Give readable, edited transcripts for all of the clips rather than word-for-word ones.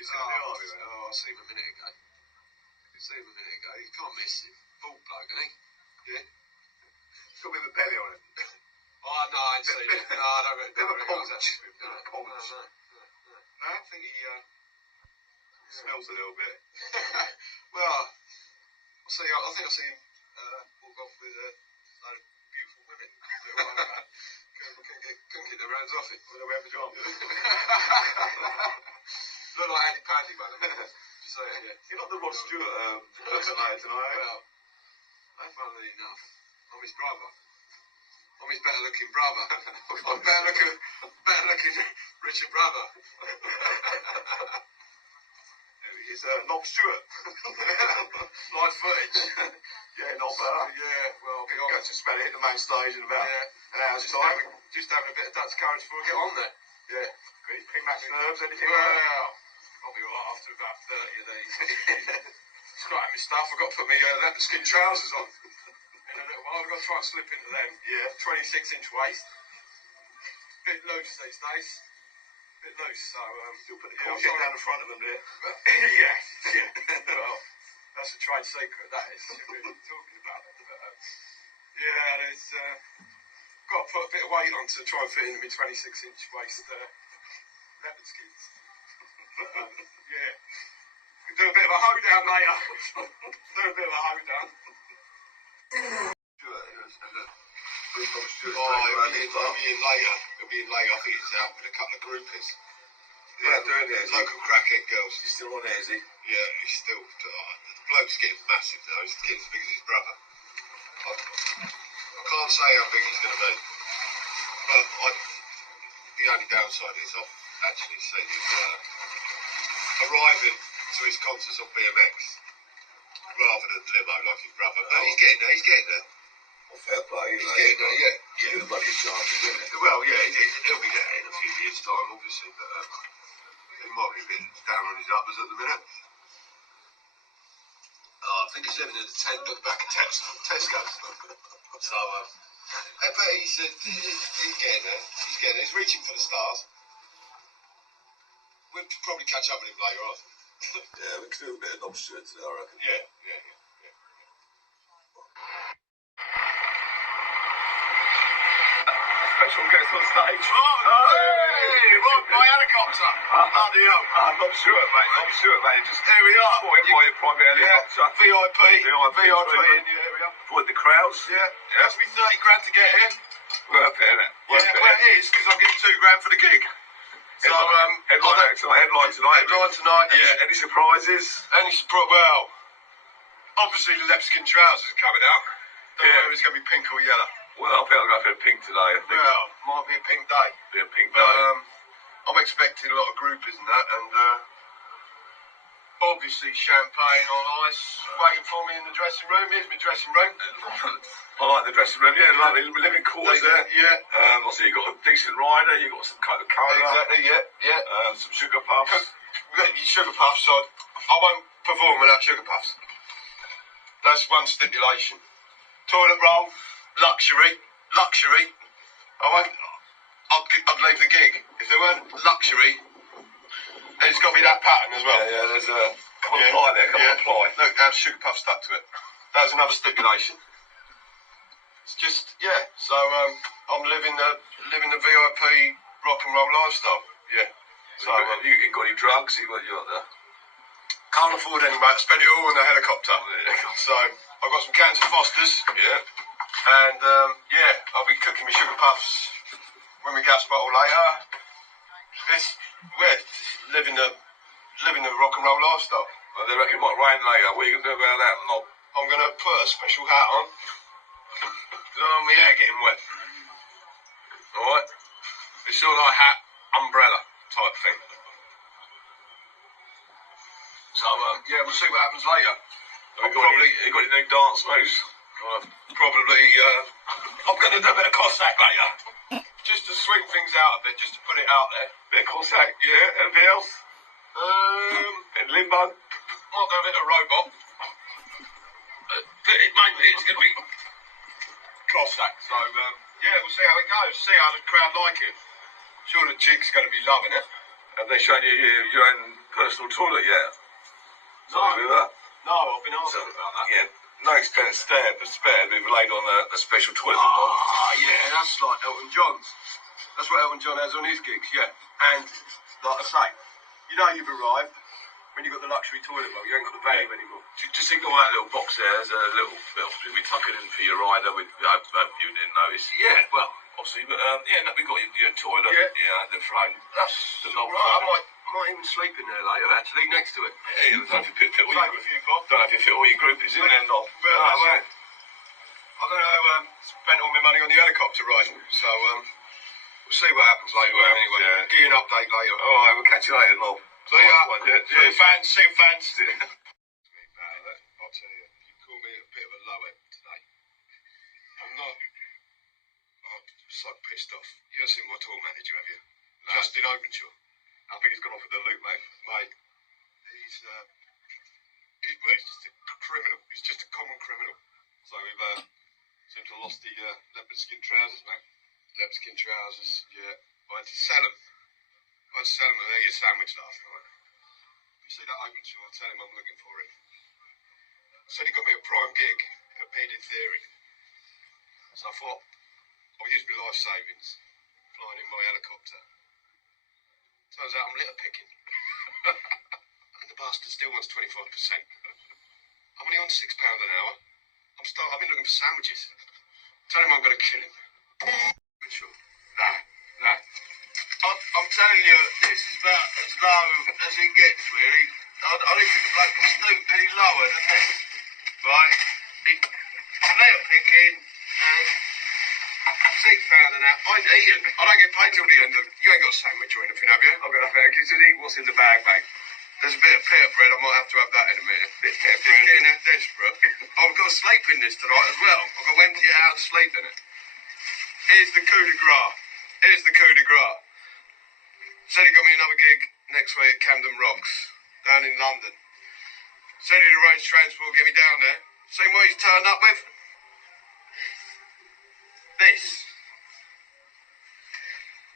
you see him in the army, man? Oh, I seen him a minute ago. You can't miss him. Bald bloke, isn't he? Yeah. He's got a bit of a belly on him. Oh, no, I ain't seen him. No, I don't Bit of a conch. No, No, I think he smells a little bit. Well, I think I see him walk off with a load of beautiful women. Couldn't get their hands off it. When I wear pyjamas. Look like Andy Paddy, man. Just saying, yeah. You're not the Nob Stewart personator tonight, Well, funnily enough, I'm his brother. I'm his better looking brother. I'm better looking Richard brother. He's Nob Stewart. Live footage. Yeah, Nob. Yeah, well, We're going to spell it at the main stage in about an hour's time. Just having a bit of Dutch courage before I get on there. Yeah. Got his ping max nerves, anything Well, like that? I'll be alright after about 30 of these. Starting my stuff, I've got to put my leopard skin trousers on. In a little while, I've got to try and slip into them. Yeah. 26-inch waist. Bit loose these days. Bit loose, so Still put the conch down the front of them there. yeah. Well, that's a trade secret, that is. We're talking about it. But, yeah, there's got to put a bit of weight on to try and fit into my 26-inch waist leopard skins. But, yeah. We'll do a bit of a hoedown later. He'll be in later. I think he's out with a couple of groupies. Yeah, doing this. Local crackhead girls. He's still on there, is he? Yeah, he's still. The bloke's getting massive now. He's getting as big as his brother. I can't say how big he's going to be. But the only downside is I've actually seen him arriving to his concerts on BMX rather than limo like his brother. But he's getting there. Well, fair play. He's getting there, yeah. Yeah, everybody gets chances, isn't it? Well, yeah, he'll be there in a few years' time, obviously, but he might be a bit down on his uppers at the minute. I think he's living in the tent at the back of Tesco's. So, but he's getting there. He's reaching for the stars. We'll probably catch up with him later on. Yeah, we can do a bit of Nob Stewart today, I reckon. Yeah. Special guest on stage. Hey, Rob, my helicopter. Bloody hell. Nob Stewart, mate. Just here we are. Brought in by your private helicopter. VIP in the area. Avoid the crowds. Yeah. Cost me 30 grand to get here. Worth it, innit? Well, it is, because I'm getting 2 grand for the gig. So, headline tonight. Yeah. Any surprises? Well, obviously the leopskin trousers are coming out. Don't know if it's going to be pink or yellow. Well, I think I'll go for the pink today. I think. Well, might be a pink day. Be a pink But day. I'm expecting a lot of groupies and that, and obviously champagne on ice waiting for me in the dressing room. Here's my dressing room. I like the dressing room. Yeah, lovely. Living quarters there. Yeah. I see you've got a decent rider. You've got some Coca-Cola. Exactly. Yeah. Some sugar puffs. We've got your sugar puffs on. I won't perform without sugar puffs. That's one stipulation. Toilet roll, luxury. I'd leave the gig. If there weren't luxury, then it's got to be that pattern as well. Yeah, there's a couple of ply there, Look, I had sugar puff stuck to it. That's another stipulation. It's just, so I'm living the VIP rock and roll lifestyle. Yeah. So you got any drugs? You got the... Can't afford any, mate. I spent it all on the helicopter. So I've got some cans of Fosters. Yeah. And I'll be cooking my sugar puffs with my gas bottle later. We're living the rock and roll lifestyle. Well, they reckon it might rain later. What are you going to do about that, Nob? I'm going to put a special hat on. My hair getting wet. Alright? It's sort of like a hat, umbrella type thing. So, we'll see what happens later. You got any new dance moves? Probably, I'm going to do a bit of Cossack later. Just to swing things out a bit, just to put it out there. Bit of Cossack, yeah. Anything else? Bit of limbo? Might go a bit of robot. But mainly it's going to be Cossack. So, we'll see how it goes. See how the crowd like it. Sure the chick's going to be loving it. Have they shown you your own personal toilet yet? No. No, I've been asking about that. Yeah, no expense spared. We've laid on a special toilet. Ah, yeah, that's like Elton John's. That's what Elton John has on his gigs, yeah. And, like I say, you know you've arrived when you've got the luxury toilet bowl. You ain't got the value anymore. Just ignore that little box there. There's a little we tuck it in for your rider. I hope you didn't notice. Yeah, well, obviously, but yeah, no, we got your toilet. Yeah. The front. that's the knob. right. I might even sleep in there later, actually, next to it. Yeah, you don't have to fit all Same with you, Bob. don't have to fit all your groupies in there, Nob. Well, that's it. I don't know, spent all my money on the helicopter ride, so we'll see what happens later anyway. Yeah. Give you an update later. All right, we'll catch you later, Nob. See ya. Yeah, See you fans, see you fans. I'll tell you, you call me a bit of a low end today. I'm not. I'm so pissed off. You haven't seen my tour manager, have you? No. Justin Openshaw. I think he's gone off with the loot, mate. He's just a criminal. He's just a common criminal. So we've seemed to have lost the leopard skin trousers, mate. Leopard skin trousers, yeah. I had to sell them. and ate a sandwich last night. You see that Openshaw, I'll tell him I'm looking for him. Said he got me a prime gig at Paid in Theory. So I thought, I'll use my life savings, flying in my helicopter. Turns out I'm litter picking. And the bastard still wants 25%. I'm only on £6 an hour. I've been looking for sandwiches. Tell him I'm going to kill him. Nah. I'm telling you, this is about as low as it gets, really. I don't think the bloke can stoop any lower than this. Right? I'm litter picking and £6 an hour. I'm eating. I don't get paid till the end of. You ain't got a sandwich or anything, have you? I've got nothing. Can you eat what's in the bag, mate? There's a bit of pear bread. I might have to have that in a minute. Bit of pear bread. It's getting that desperate. I've got to sleep in this tonight as well. I've got to empty it out and sleep in it. Here's the coup de grace. Said he got me another gig next week at Camden Rocks, down in London. Said he'd arrange transport, get me down there. Seen what he's turned up with?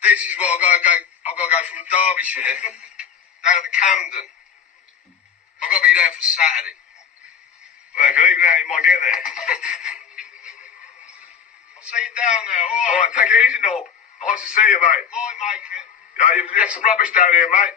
This is what I've got to go from Derbyshire down to Camden. I've got to be there for Saturday. Well, if you leave now, you might get there. I'll see you down there, alright? All right, take it easy, Nob. Nice to see you, mate. Might make it. Yeah, you've left some rubbish down here, mate.